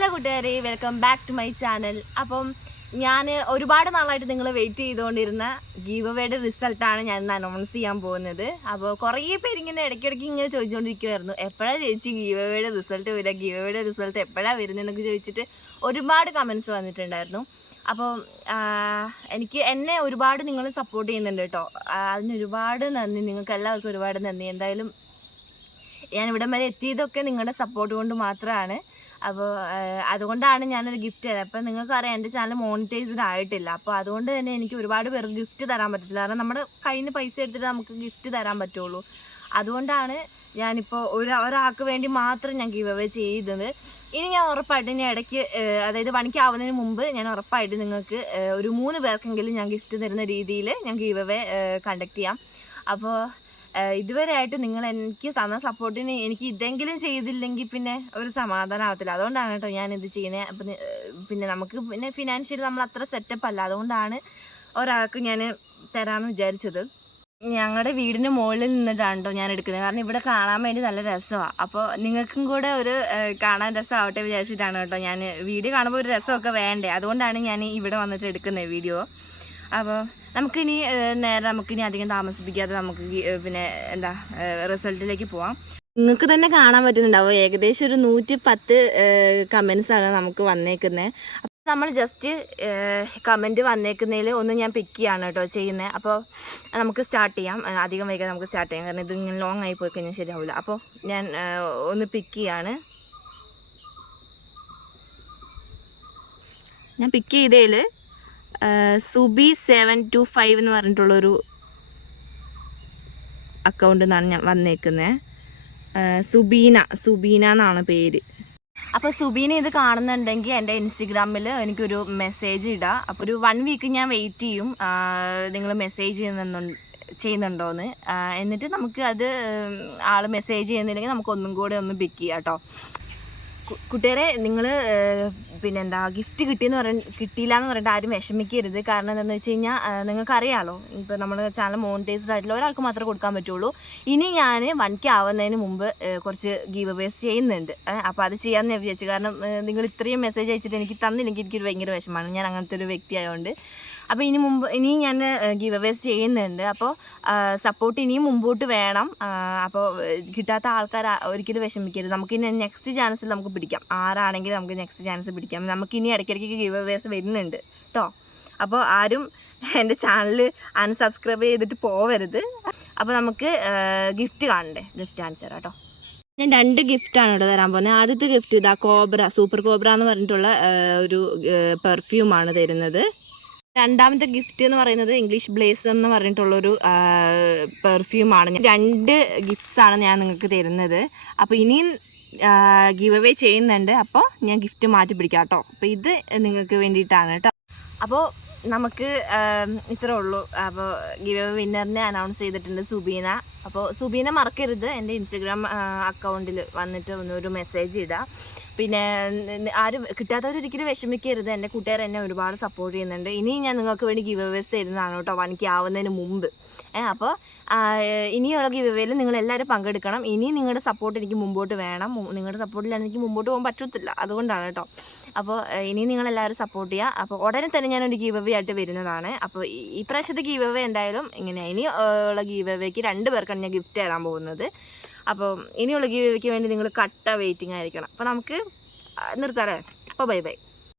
Hello കൂട്ടുകാരെ, welcome back to my channel. അപ്പം ഞാൻ ഒരുപാട് നാളായിട്ട് നിങ്ങൾ വെയിറ്റ് ചെയ്തുകൊണ്ടിരുന്ന ഗീവ് അവേയുടെ റിസൾട്ടാണ് ഞാൻ ഇന്ന് അനൗൺസ് ചെയ്യാൻ പോകുന്നത്. അപ്പോൾ കുറേ പേരിങ്ങനെ ഇടയ്ക്കിടയ്ക്ക് ഇങ്ങനെ ചോദിച്ചുകൊണ്ടിരിക്കുമായിരുന്നു, എപ്പോഴാണ് ചേച്ചി ഗീവ് അവേയുടെ റിസൾട്ട് വരിക, ഗീവ് അവേയുടെ റിസൾട്ട് എപ്പോഴാണ് വരുന്നതെന്നൊക്കെ ചോദിച്ചിട്ട് ഒരുപാട് കമൻസ് വന്നിട്ടുണ്ടായിരുന്നു. അപ്പോൾ എന്നെ ഒരുപാട് നിങ്ങൾ സപ്പോർട്ട് ചെയ്യുന്നുണ്ട് കേട്ടോ. അതിന് ഒരുപാട് നന്ദി, നിങ്ങൾക്ക് എല്ലാവർക്കും ഒരുപാട് നന്ദി. എന്തായാലും ഞാൻ ഇവിടം വരെ എത്തിയതൊക്കെ നിങ്ങളുടെ സപ്പോർട്ട് കൊണ്ട് മാത്രമാണ്. അപ്പോൾ അതുകൊണ്ടാണ് ഞാനൊരു ഗിഫ്റ്റ് തരാം. അപ്പം നിങ്ങൾക്കറിയാം എൻ്റെ ചാനൽ മോണിറ്റൈസ്ഡ് ആയിട്ടില്ല. അപ്പോൾ അതുകൊണ്ട് തന്നെ എനിക്ക് ഒരുപാട് പേർക്ക് ഗിഫ്റ്റ് തരാൻ പറ്റത്തില്ല. കാരണം നമ്മുടെ കയ്യിൽ നിന്ന് പൈസ എടുത്തിട്ട് നമുക്ക് ഗിഫ്റ്റ് തരാൻ പറ്റുള്ളൂ. അതുകൊണ്ടാണ് ഞാനിപ്പോൾ ഒരാൾക്ക് വേണ്ടി മാത്രം ഞാൻ ഗിവ് അവേ ചെയ്തത്. ഇനി ഞാൻ ഉറപ്പായിട്ട് ഇനി ഇടയ്ക്ക്, അതായത് പണിക്കാവുന്നതിന് മുമ്പ് ഞാൻ ഉറപ്പായിട്ട് നിങ്ങൾക്ക് ഒരു 3 പേർക്കെങ്കിലും ഞാൻ ഗിഫ്റ്റ് തരുന്ന രീതിയിൽ ഞാൻ ഗിവ് അവേ കണ്ടക്ട് ചെയ്യാം. അപ്പോൾ ഇതുവരെ ആയിട്ട് നിങ്ങൾ എനിക്ക് തന്ന സപ്പോർട്ടിന് എനിക്ക് ഇതെങ്കിലും ചെയ്തില്ലെങ്കിൽ പിന്നെ ഒരു സമാധാനം ആവത്തില്ല. അതുകൊണ്ടാണ് കേട്ടോ ഞാനിത് ചെയ്യുന്നത്. അപ്പം പിന്നെ നമുക്ക് പിന്നെ ഫിനാൻഷ്യലി നമ്മൾ അത്ര സെറ്റപ്പ് അല്ല. അതുകൊണ്ടാണ് ഒരാൾക്ക് ഞാൻ തരാമെന്ന് വിചാരിച്ചത്. ഞങ്ങളുടെ വീടിന് മുകളിൽ നിന്നിട്ടാണ് കേട്ടോ ഞാൻ എടുക്കുന്നത്. കാരണം ഇവിടെ കാണാൻ വേണ്ടി നല്ല രസമാണ്. അപ്പോൾ നിങ്ങൾക്കും കൂടെ ഒരു കാണാൻ രസമാവട്ടെ വിചാരിച്ചിട്ടാണ് കേട്ടോ. ഞാൻ വീഡിയോ കാണുമ്പോൾ ഒരു രസമൊക്കെ വേണ്ടേ, അതുകൊണ്ടാണ് ഞാൻ ഇവിടെ വന്നിട്ട് എടുക്കുന്നത് വീഡിയോ. അപ്പോൾ നമുക്കിനി നമുക്കിനി അധികം താമസിപ്പിക്കാതെ നമുക്ക് പിന്നെ റിസൾട്ടിലേക്ക് പോവാം. നിങ്ങൾക്ക് തന്നെ കാണാൻ പറ്റുന്നുണ്ടാവും, ഏകദേശം ഒരു 110 കമൻസാണ് നമുക്ക് വന്നേക്കുന്നത്. അപ്പോൾ നമ്മൾ ജസ്റ്റ് കമൻറ്റ് വന്നേക്കുന്നതിൽ ഒന്ന് ഞാൻ പിക്ക് ചെയ്യാണ് കേട്ടോ ചെയ്യുന്നത്. അപ്പോൾ നമുക്ക് സ്റ്റാർട്ട് ചെയ്യാം, അധികം വൈകാതെ നമുക്ക് സ്റ്റാർട്ട് ചെയ്യാം. കാരണം ഇതിങ്ങനെ ലോങ് ആയി പോയി കഴിഞ്ഞാൽ ശരിയാവില്ല. അപ്പോൾ ഞാൻ ഒന്ന് പിക്ക് ചെയ്യാണ്. ഞാൻ പിക്ക് ചെയ്തതിൽ സുബി 725 എന്ന് പറഞ്ഞിട്ടുള്ളൊരു അക്കൗണ്ടിൽ നിന്നാണ് ഞാൻ വന്നേക്കുന്നത്. സുബീന എന്നാണ് പേര്. അപ്പോൾ സുബീന ഇത് കാണുന്നുണ്ടെങ്കിൽ എൻ്റെ ഇൻസ്റ്റഗ്രാമിൽ എനിക്കൊരു മെസ്സേജ് ഇടാം. അപ്പോൾ ഒരു 1 വീക്ക് ഞാൻ വെയിറ്റ് ചെയ്യും നിങ്ങൾ മെസ്സേജ് ചെയ്യുന്നുണ്ടോയെന്ന്. എന്നിട്ട് നമുക്ക് അത് ആൾ മെസ്സേജ് ചെയ്യുന്നില്ലെങ്കിൽ നമുക്ക് ഒന്നും കൂടെ ഒന്ന് പിക്ക് ചെയ്യാം കേട്ടോ. കുട്ടികളെ, നിങ്ങൾ ഗിഫ്റ്റ് കിട്ടിയില്ല എന്ന് പറഞ്ഞിട്ട് ആരും വിഷമിക്കരുത്. കാരണം എന്താണെന്ന് വെച്ച് കഴിഞ്ഞാൽ നിങ്ങൾക്കറിയാമല്ലോ, ഇപ്പോൾ നമ്മുടെ ചാനൽ മോണിറ്റൈസ്ഡ് ആയിട്ടുള്ള ഒരാൾക്ക് മാത്രമേ കൊടുക്കാൻ പറ്റുള്ളൂ. ഇനി ഞാൻ 1K ആവുന്നതിന് മുമ്പ് കുറച്ച് ഗീവ് അവേസ് ചെയ്യുന്നുണ്ട്. അപ്പോൾ അത് ചെയ്യാമെന്ന് ഞാൻ വിചാരിച്ചു. കാരണം നിങ്ങൾ ഇത്രയും മെസ്സേജ് അയച്ചിട്ട് എനിക്ക് തന്നില്ലെങ്കിൽ എനിക്കൊരു ഭയങ്കര വിഷമമാണ്. ഞാൻ അങ്ങനത്തെ ഒരു വ്യക്തി ആയതുകൊണ്ട്. അപ്പോൾ ഇനി ഞാൻ ഗീവ് അവേസ് ചെയ്യുന്നുണ്ട്. അപ്പോൾ സപ്പോർട്ട് ഇനിയും മുമ്പോട്ട് വേണം. അപ്പോൾ കിട്ടാത്ത ആൾക്കാർ ഒരിക്കലും വിഷമിക്കരുത്. നമുക്കിനി നെക്സ്റ്റ് ചാൻസിൽ നമുക്ക് പിടിക്കാം. ആരാണെങ്കിലും നമുക്ക് നെക്സ്റ്റ് ചാൻസ് പിടിക്കാം. നമുക്കിനി ഇടയ്ക്കിടയ്ക്ക് ഗീവ് അവേസ് വരുന്നുണ്ട് കേട്ടോ. അപ്പോൾ ആരും എൻ്റെ ചാനൽ അൺസബ്സ്ക്രൈബ് ചെയ്തിട്ട് പോവരുത്. അപ്പോൾ നമുക്ക് ഗിഫ്റ്റ് കാണണ്ടേ, ഗിഫ്റ്റ് കാണിച്ചു തരാം കേട്ടോ. ഞാൻ 2 ഗിഫ്റ്റാണ് ഇവിടെ തരാൻ പോകുന്നത്. ആദ്യത്തെ ഗിഫ്റ്റ് ഇതാ സൂപ്പർ കോബ്ര എന്ന് പറഞ്ഞിട്ടുള്ള ഒരു പെർഫ്യൂമാണ് തരുന്നത്. രണ്ടാമത്തെ ഗിഫ്റ്റ് എന്ന് പറയുന്നത് ഇംഗ്ലീഷ് ബ്ലേസർ എന്ന് പറഞ്ഞിട്ടുള്ളൊരു പെർഫ്യൂമാണ്. 2 ഗിഫ്റ്റ്സാണ് ഞാൻ നിങ്ങൾക്ക് തരുന്നത്. അപ്പോൾ ഇനിയും ഗിവ് അവേ ചെയ്യുന്നുണ്ട്. അപ്പോൾ ഞാൻ ഗിഫ്റ്റ് മാറ്റി പിടിക്കാം കേട്ടോ. അപ്പോൾ ഇത് നിങ്ങൾക്ക് വേണ്ടിയിട്ടാണ് കേട്ടോ. അപ്പോൾ നമുക്ക് ഇത്രേ ഉള്ളൂ. അപ്പോൾ ഗിവ് അവേ വിന്നറിനെ അനൗൺസ് ചെയ്തിട്ടുണ്ട് സുബീന. അപ്പോൾ സുബീന മറക്കരുത്, എൻ്റെ ഇൻസ്റ്റഗ്രാം അക്കൗണ്ടിൽ വന്നിട്ട് ഒരു മെസ്സേജ് ഇടാം. പിന്നെ ആരും കിട്ടാത്തവരൊരിക്കലും വിഷമിക്കരുത്. എൻ്റെ കൂട്ടുകാർ എന്നെ ഒരുപാട് സപ്പോർട്ട് ചെയ്യുന്നുണ്ട്. ഇനിയും ഞാൻ നിങ്ങൾക്ക് വേണ്ടി ഗിവ് അവേസ് തരുന്നതാണ് കേട്ടോ, 1K ആവുന്നതിന് മുമ്പ്. അപ്പോൾ ഇനിയുള്ള ഗിവ് അവേയിൽ നിങ്ങളെല്ലാവരും പങ്കെടുക്കണം. ഇനി നിങ്ങളുടെ സപ്പോർട്ട് എനിക്ക് മുമ്പോട്ട് വേണം. നിങ്ങളുടെ സപ്പോർട്ടിലാണ് എനിക്ക് മുമ്പോട്ട് പോകാൻ പറ്റത്തില്ല. അതുകൊണ്ടാണ് കേട്ടോ. അപ്പോൾ ഇനി നിങ്ങളെല്ലാവരും സപ്പോർട്ട് ചെയ്യുക. അപ്പോൾ ഉടനെ തന്നെ ഞാനൊരു ഗിവ് അവേ ആയിട്ട് വരുന്നതാണ്. അപ്പോൾ ഈ പ്രാവശ്യത്തെ ഗിവ് അവേ എന്തായാലും ഇങ്ങനെ ഇനി ഉള്ള ഗിവ് അവേക്ക് 2 പേർക്കാണ് ഞാൻ ഗിഫ്റ്റ് തരാൻ പോകുന്നത്. അപ്പോൾ ഇനിയുള്ള ഗിവ് അവേക്ക് വേണ്ടി നിങ്ങൾ കട്ട വെയിറ്റിംഗ് ആയിരിക്കണം. അപ്പോൾ നമുക്ക് നിർത്താറേ. അപ്പോൾ ബൈ ബൈ.